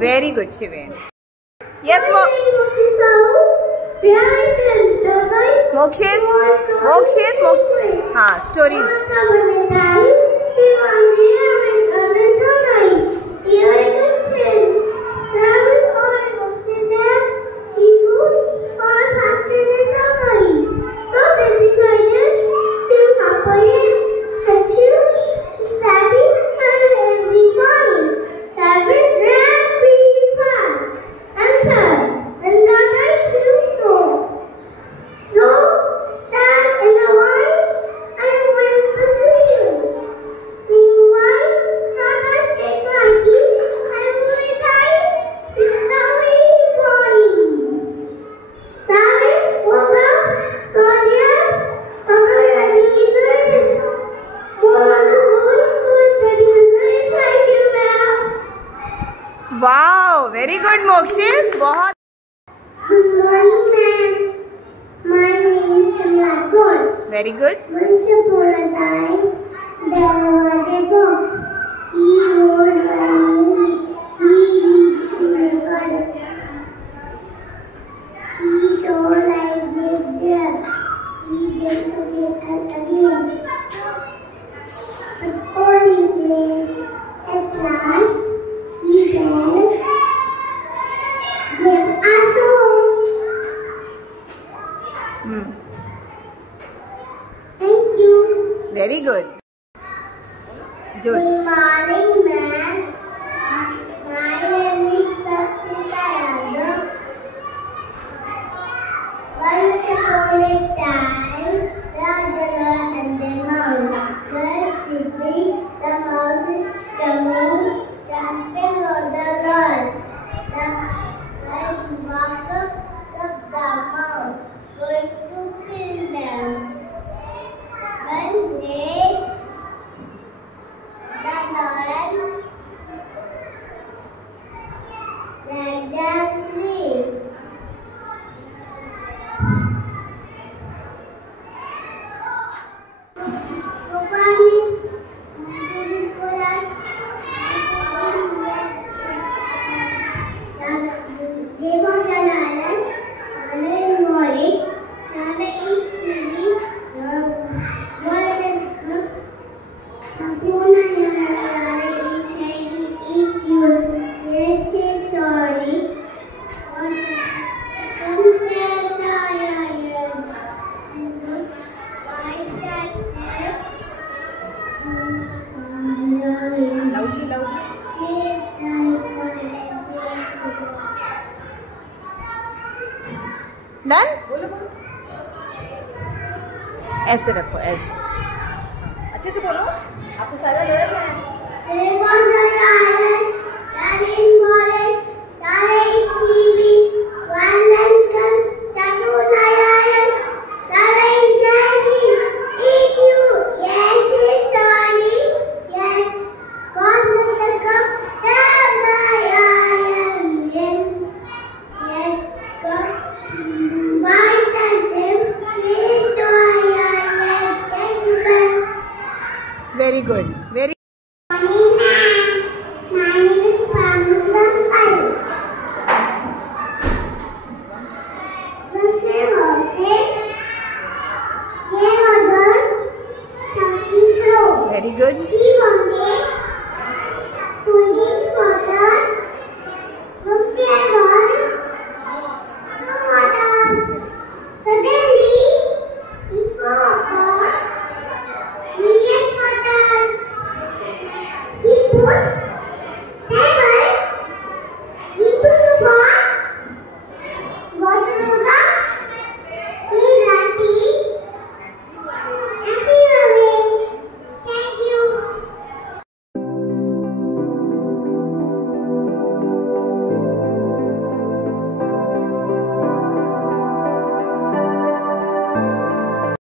Very good, Shiven. Yes, Mokshit. हाँ, stories. Wow, very good, Mokshit. बहुत. Good morning, ma'am. My name is Anjana. Very good. Once upon a time, there was a fox. He was running. He reached in a garden. He saw life lived there. He went to get her again. But all in vain. At last, he said, "Give us home." Thank you. Very good. Good morning, ma'am. My name is Faridabad. Once upon a time, there was a lion and a mouse. The mouse is coming, jumping on the lion. The lion walked up the mouse, going to kill them. When they the lion let them sleep. Done? ऐसे रखो, ऐसे अच्छे से बोलो, आपको सारा लग रहा है। Very good. Very. Very good.